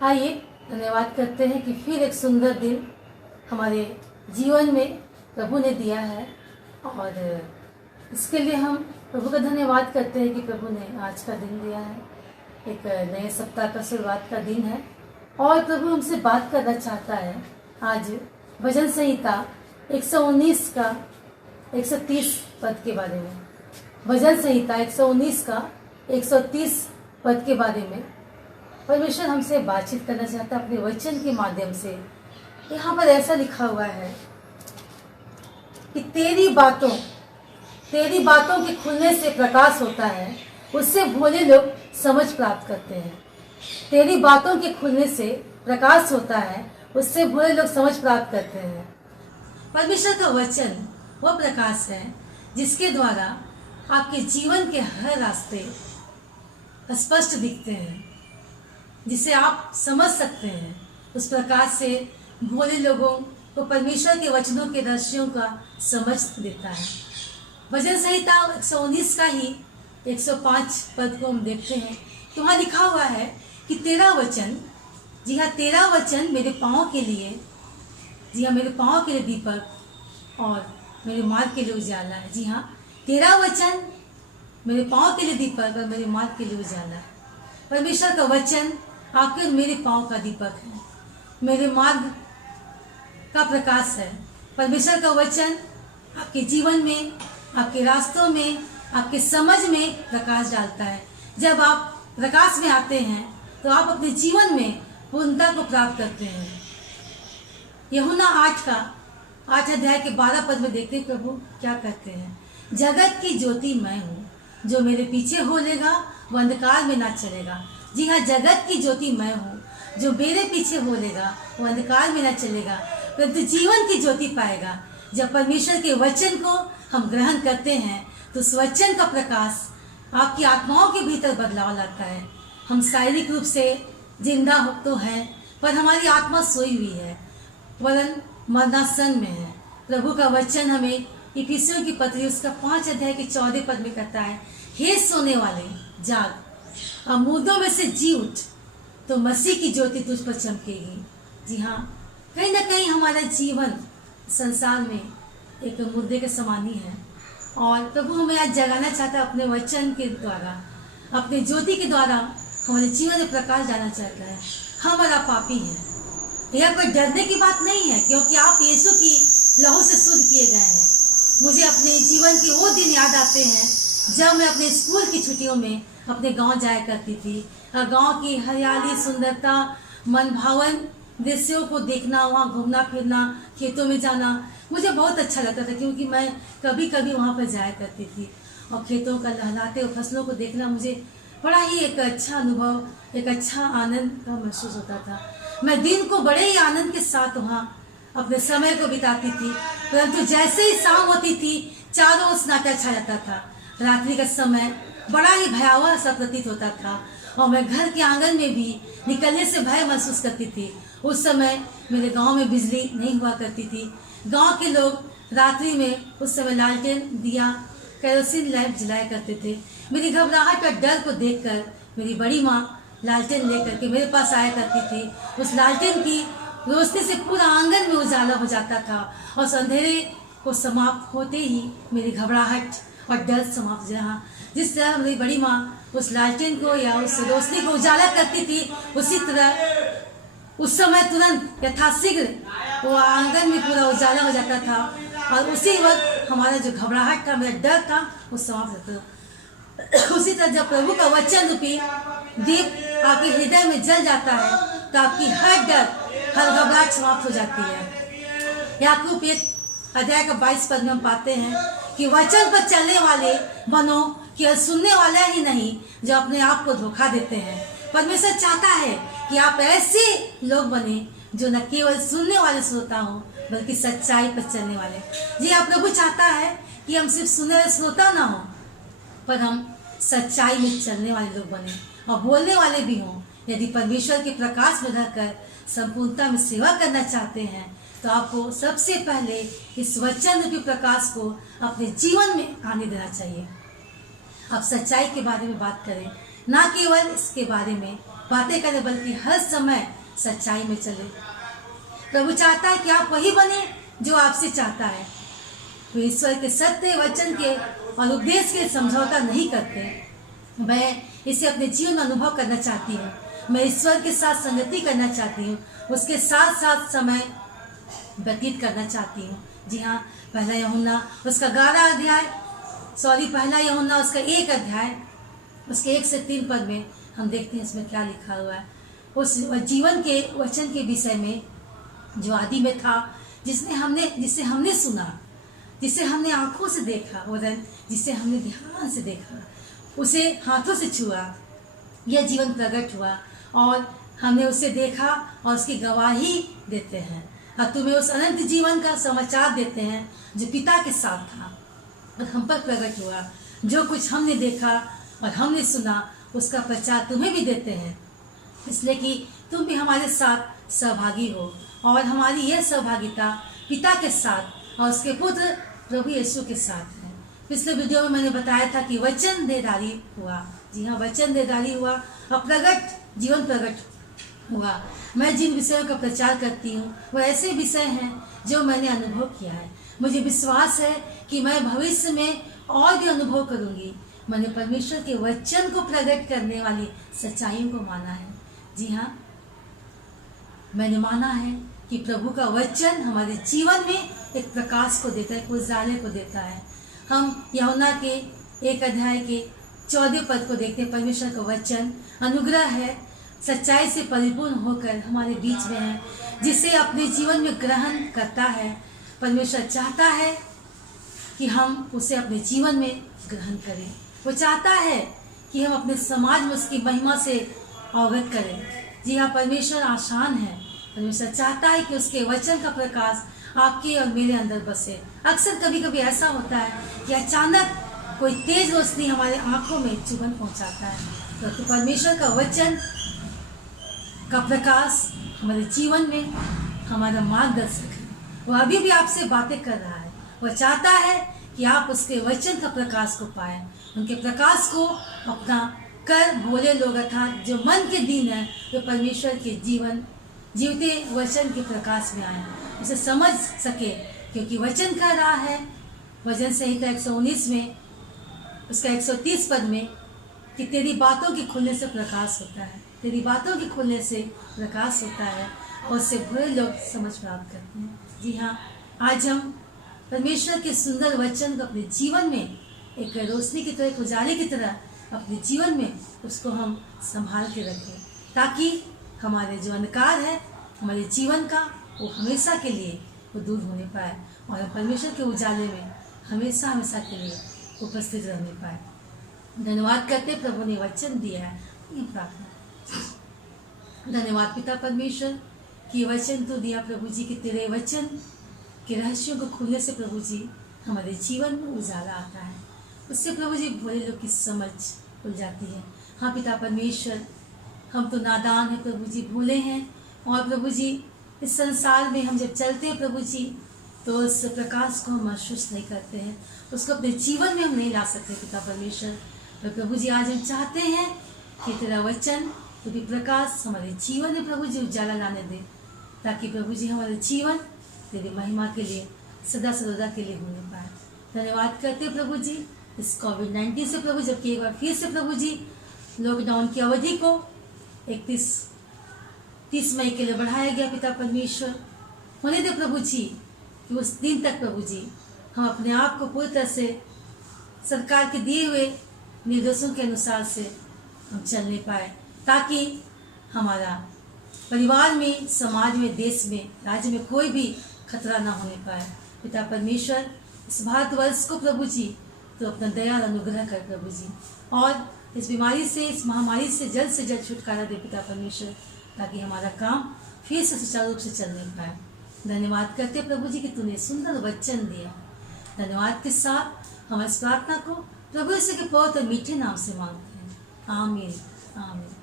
आइए धन्यवाद करते हैं कि फिर एक सुंदर दिन हमारे जीवन में प्रभु ने दिया है और इसके लिए हम प्रभु का धन्यवाद करते हैं कि प्रभु ने आज का दिन दिया है। एक नए सप्ताह का शुरुआत का दिन है और प्रभु हमसे बात करना चाहता है। आज भजन संहिता 119 का 130 पद के बारे में, भजन संहिता 119 का 130 पद के बारे में परमेश्वर हमसे बातचीत करना चाहता है अपने वचन के माध्यम से। यहाँ पर ऐसा लिखा हुआ है कि तेरी बातों के खुलने से प्रकाश होता है, उससे भोले लोग समझ प्राप्त करते हैं। तेरी बातों के खुलने से प्रकाश होता है, उससे भोले लोग समझ प्राप्त करते हैं। परमेश्वर का वचन वह प्रकाश है जिसके द्वारा आपके जीवन के हर रास्ते स्पष्ट दिखते हैं, जिसे आप समझ सकते हैं। उस प्रकाश से भोले लोगों को परमेश्वर के वचनों के रहस्यों का समझ देता है। भजन संहिता 119 का ही 105 पद को हम देखते हैं तो वहाँ लिखा हुआ है कि तेरा वचन, जी हाँ, तेरा वचन मेरे पाँव के लिए, जी हाँ, मेरे पाँव के लिए दीपक और मेरे मार्ग के लिए उजाला है। जी हाँ, तेरा वचन मेरे पाँव के लिए दीपक और मेरे मार्ग के लिए उजाला है। परमेश्वर का वचन आपके और मेरे पाँव का दीपक है, मेरे मार्ग का प्रकाश है। परमेश्वर का वचन आपके जीवन में, आपके रास्तों में, आपके समझ में प्रकाश डालता है। जब आप प्रकाश में आते हैं तो आप अपने जीवन में पूर्णता को प्राप्त करते हैं। यूहन्ना 8 अध्याय के 12 पद में देखते प्रभु क्या कहते हैं। जगत की ज्योति मैं हूँ, जो मेरे पीछे होलेगा वह अंधकार में ना चलेगा। जी हाँ, जगत की ज्योति मैं हूँ, जो मेरे पीछे होलेगा वो अंधकार में ना चलेगा परंतु जीवन की ज्योति पाएगा। जब परमेश्वर के वचन को हम ग्रहण करते हैं तो उस वचन का प्रकाश आपकी आत्माओं के भीतर बदलाव लाता है। हम शारीरिक रूप से जिंदा तो हैं पर हमारी आत्मा सोई हुई है, वरन मरणासन में है। प्रभु का वचन हमें इफिसियों की पत्री उसका 5 अध्याय के 14 पद में कहता है, हे सोने वाले जाग, और मुर्दों में से जी उठ, तो मसीह की ज्योति तुझ पर चमकेगी। जी हाँ, कहीं ना कहीं हमारा जीवन संसार में एक मुर्दे के समान ही है और प्रभु हमें आज जगाना चाहता है अपने वचन के द्वारा, अपने ज्योति के द्वारा हमारे जीवन में प्रकाश डालना चाहता है। हमारा पापी है, यह कोई डरने की बात नहीं है क्योंकि आप यीशु की लहू से शुद्ध किए गए हैं। मुझे अपने जीवन के वो दिन याद आते हैं जब मैं अपने स्कूल की छुट्टियों में अपने गांव जाया करती थी और गांव की हरियाली, सुंदरता, मन भावन दृश्यों को देखना, वहाँ घूमना फिरना, खेतों में जाना मुझे बहुत अच्छा लगता था क्योंकि मैं कभी कभी वहाँ पर जाया करती थी और खेतों का लहलाते हुए फसलों को देखना मुझे बड़ा ही एक अच्छा अनुभव, एक अच्छा आनंद का महसूस होता था। मैं दिन को बड़े ही आनंद के साथ वहाँ अपने समय को बिताती थी, परंतु जैसे ही शाम होती थी चारों ओर सन्नाटा छा जाता था। रात्रि का समय बड़ा ही भयावह सा प्रतीत होता था और मैं घर के आंगन में भी निकलने से भय महसूस करती थी। उस समय मेरे गांव में बिजली नहीं हुआ करती थी। गांव के लोग रात्रि में उस समय लालटेन दिया, केरोसिन लैंप जलाया करते थे। मेरी घबराहट और डर को देखकर मेरी बड़ी माँ लालटेन लेकर के मेरे पास आया करती थी। उस लालटेन की रोशनी से पूरा आंगन में उजाला हो जाता था और अंधेरे को समाप्त होते ही मेरी घबराहट और डर समाप्त हो जाए। जिस तरह मेरी बड़ी माँ उस लालटेन को या उस रोशनी को उजाला करती थी, उसी तरह उस समय तुरंत यथाशीघ्र वो आंगन में पूरा उजाला हो जाता था और उसी वक्त हमारा जो घबराहट था, मेरा डर था, वो समाप्त होता था। उसी तरह जब प्रभु का वचन रूपी दीप आपके हृदय में जल जाता है तो आपकी हर डर, हर घबराहट समाप्त हो जाती है। याकूब 1 अध्याय का 22 पद में हम पाते हैं कि वचन पर चलने वाले बनो, केवल सुनने वाले ही नहीं जो अपने आप को धोखा देते हैं। परमेश्वर चाहता है कि आप ऐसे लोग बने जो न केवल सुनने वाले श्रोता हो बल्कि सच्चाई पर चलने वाले। जी आप प्रभु चाहता है कि हम सिर्फ सुनने वाले श्रोता ना हो पर हम सच्चाई में चलने वाले लोग बने और बोलने वाले भी हों। यदि परमेश्वर के प्रकाश में रहकर संपूर्णता में सेवा करना चाहते हैं तो आपको सबसे पहले इस वचन रूपी प्रकाश को अपने जीवन में आने देना चाहिए। आप सच्चाई के बारे में बात करें, ना केवल इसके बारे में बातें करें, बल्कि हर समय सच्चाई में चले। प्रभु चाहता है कि आप वही बने जो आपसे चाहता है। वे ईश्वर के सत्य वचन के और उपदेश के समझौता नहीं करते। मैं इसे अपने जीवन में अनुभव करना चाहती हूँ। मैं ईश्वर के साथ संगति करना चाहती हूँ, उसके साथ साथ समय व्यतीत करना चाहती हूँ। जी हाँ, पहला यूहन्ना उसका 1 अध्याय उसके 1 से 3 पद में हम देखते हैं इसमें क्या लिखा हुआ है। उस जीवन के वचन के विषय में जो आदि में था, जिसे हमने सुना, जिसे हमने आंखों से देखा, वरन जिसे हमने ध्यान से देखा, उसे हाथों से छुआ, यह जीवन प्रकट हुआ और हमने उसे देखा और उसकी गवाही देते हैं। और तुम्हें उस अनंत जीवन का समाचार देते हैं जो पिता के साथ था और हम पर प्रकट हुआ। जो कुछ हमने देखा और हमने सुना, उसका प्रचार तुम्हें भी देते हैं, इसलिए कि तुम भी हमारे साथ सहभागी हो। और हमारी यह सहभागिता पिता के साथ और उसके पुत्र प्रभु यीशु के साथ है। पिछले वीडियो में मैंने बताया था कि वचन देहधारी हुआ। जी हाँ, वचन देहधारी हुआ और जीवन प्रकट हुआ। मैं जिन विषयों का प्रचार करती हूँ वह ऐसे विषय हैं जो मैंने अनुभव किया है। मुझे विश्वास है कि मैं भविष्य में और भी अनुभव करूंगी। मैंने परमेश्वर के वचन को प्रकट करने वाली सच्चाइयों को माना है। जी हाँ, मैंने माना है कि प्रभु का वचन हमारे जीवन में एक प्रकाश को देता है, एक उजाले को देता है। हम यूहन्ना के 1 अध्याय के 14 पद को देखते हैं। परमेश्वर का वचन अनुग्रह है, सच्चाई से परिपूर्ण होकर हमारे बीच में है, जिसे अपने जीवन में ग्रहण करता है। परमेश्वर चाहता है कि हम उसे अपने जीवन में ग्रहण करें। वो चाहता है कि हम अपने समाज में उसकी महिमा से अवगत करें। जी हाँ, परमेश्वर आसान है। परमेश्वर चाहता है कि उसके वचन का प्रकाश आपके और मेरे अंदर बसे। अक्सर कभी कभी ऐसा होता है कि अचानक कोई तेज रोशनी हमारे आंखों में चुभन पहुंचाता है, तो परमेश्वर का वचन का प्रकाश हमारे जीवन में हमारा मार्गदर्शक है। वो अभी भी आपसे बातें कर रहा है। वह चाहता है कि आप उसके वचन का प्रकाश को पाएं, उनके प्रकाश को अपना कर भोले लोग अर्थात जो मन के दीन है, जो परमेश्वर के जीवते वचन के प्रकाश में आए, उसे समझ सके। क्योंकि वचन कह रहा है, वचन संहिता 119 में उसका 130 पद में, कि तेरी बातों के खुलने से प्रकाश होता है। तेरी बातों के खुलने से प्रकाश होता है और उससे बुरे लोग समझ प्राप्त करते हैं। जी हाँ, आज हम परमेश्वर के सुंदर वचन को अपने जीवन में एक रोशनी की तरह, एक उजाले की तरह अपने जीवन में उसको हम संभाल के रखें, ताकि हमारे जो अंधकार है हमारे जीवन का, वो हमेशा के लिए वो दूर होने पाए और हम परमेश्वर के उजाले में हमेशा हमेशा के लिए उपस्थित रहने पाए। धन्यवाद करते प्रभु ने वचन दिया है। ये प्रार्थना। धन्यवाद पिता परमेश्वर कि वचन तो दिया प्रभु जी, कि तेरे वचन के रहस्यों को खुलने से प्रभु जी हमारे जीवन में उजाला आता है। उससे प्रभु जी भोले लोग की समझ खुल जाती है। हाँ पिता परमेश्वर, हम तो नादान हैं प्रभु जी, भूले हैं, और प्रभु जी इस संसार में हम जब चलते हैं प्रभु जी, तो उस प्रकाश को हम महसूस नहीं करते हैं, उसको अपने जीवन में हम नहीं ला सकते पिता परमेश्वर। तो प्रभु जी आज हम चाहते हैं कि तेरा वचन, तो भी प्रकाश हमारे जीवन में प्रभु जी उजाला लाने दे, ताकि प्रभु जी हमारे जीवन तेरी महिमा के लिए सदा सर्वदा के लिए होने पाए। धन्यवाद करते प्रभु जी इस कोविड-19 से प्रभु, जबकि एक बार फिर से प्रभु जी लॉकडाउन की अवधि को 30 मई के लिए बढ़ाया गया पिता परमेश्वर। होने दे प्रभु जी कि उस दिन तक प्रभु जी हम अपने आप को पूरी तरह से सरकार के दिए हुए निर्देशों के अनुसार से हम चलने पाए, ताकि हमारा परिवार में, समाज में, देश में, राज्य में कोई भी खतरा ना होने पाए। पिता परमेश्वर इस भारतवर्ष को प्रभु जी तो अपना दयाल अनुग्रह कर प्रभु जी, और इस बीमारी से, इस महामारी से जल्द छुटकारा दे पिता परमेश्वर, ताकि हमारा काम फिर से सुचारू रूप से चलने पाए। धन्यवाद करते प्रभु जी कि तूने सुंदर वचन दिया। धन्यवाद के साथ हम इस प्रार्थना को प्रभु यीशु के पवित्र मीठे नाम से मांगते हैं। आमीन, आमीन।